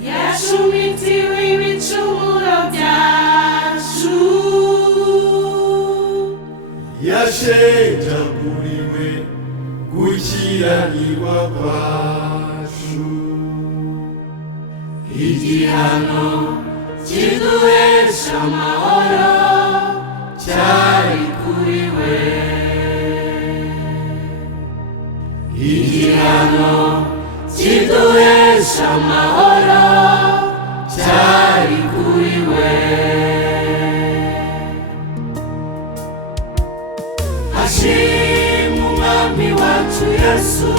yashumitiwe ibicumuro byacu, yashenjaguriwe gukiranirwa kwacu, igihano kiduhesha amahoro cyari kuri we, igihano kiduhesha amahoro cyari kuri we. Hashimwe umwami wacu Yesu,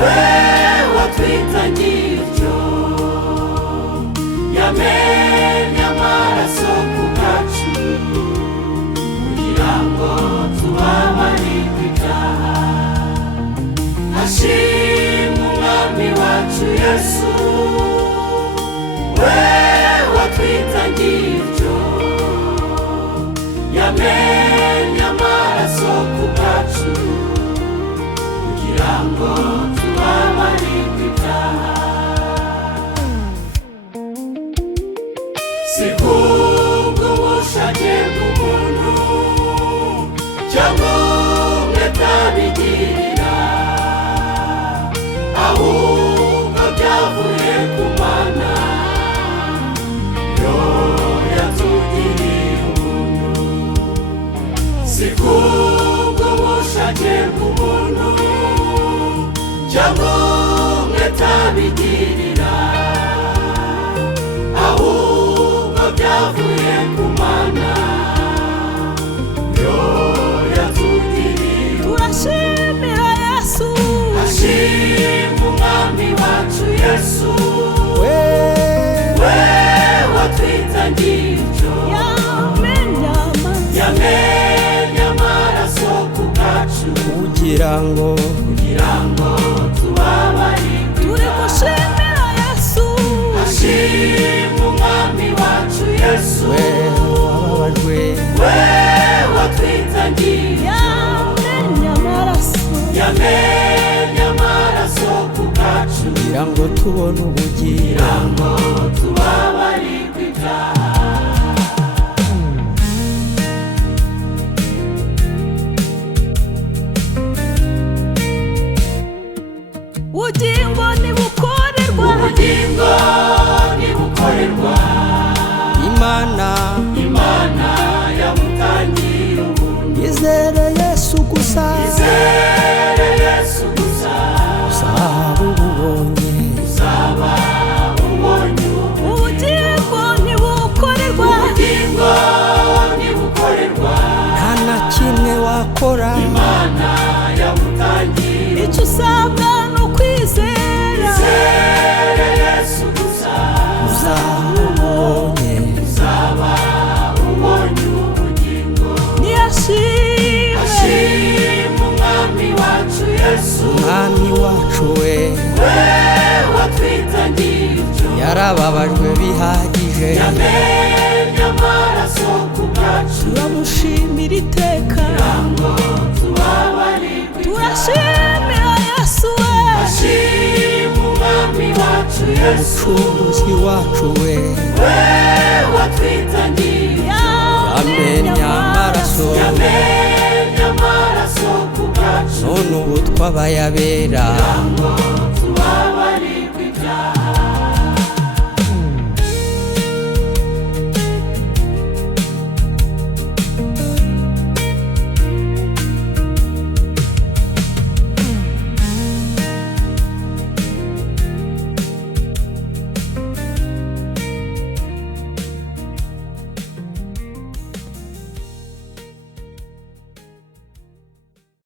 we watwitangiye ibyo, yamennye amaraso ku bwacu kugira ngo tubabarirwe ibyaha. Hashimwe umwami wacu Yesu, we watwitangiye ibyo, yamennye amaraso ku bwacu kugira ngo tubabarirwe ibyaha. Si kubw'ubushake bw'umuntu cyangwa umwete abigirira, ahubwo byavuye ku Mana, yo yatugiriye ubuntu. Si kubw'ubushake bw'umuntu cyangwa umwete abigirira, ahubwo byavuye ku Mana, yo yatugiriye. Turashimira Yesu, Hashimwe umwami wacu Yesu, we watwitangiye ibyo, yamennye amaraso ku bwacu kugira ngo tubabarirwe turi ibyaha. gushimira Yesu, Hashimwe umwami wacu Yesu, we wababajwe, we watwitangiye ibyo, yamennye amaraso yamennye amaraso ku bwacu kugira ngo tubone ubugingo. ngo tubabarirwe ibyaha. Ubugingo ntibukorerwa, Ubugingo ntibukorerwa, Imana yamutangiye ubuntu. izere Yesu gusa, Izere Yesu gusa, uzaba ububonye. uzaba ubonye ubuntu. Ubugingo ntibukorerwa, Ubugingo ntibukorerwa, nta na kimwe wakora, Imana yamutangiye. icyo usabwa ni ukwizera, Izere Yesu gusa, uzaba ubonye. uzaba ubonye ubugingo. Niyashimwe Hashimwe umwami wacu Yesu, umwami wacu, we we watwitangiye ibyo, yarababajwe bihagije, yamennye amaraso ku bwacu turamushimira iteka, ngo tubabarirwe ibyaha. turashimira Yesu, we Hashimwe umwami wacu Yesu, umucunguzi wacu, we we watwitangiye ibyo, yamennye amaraso, yamennye amaraso ku bwacu none ubu twabaye abera. ngo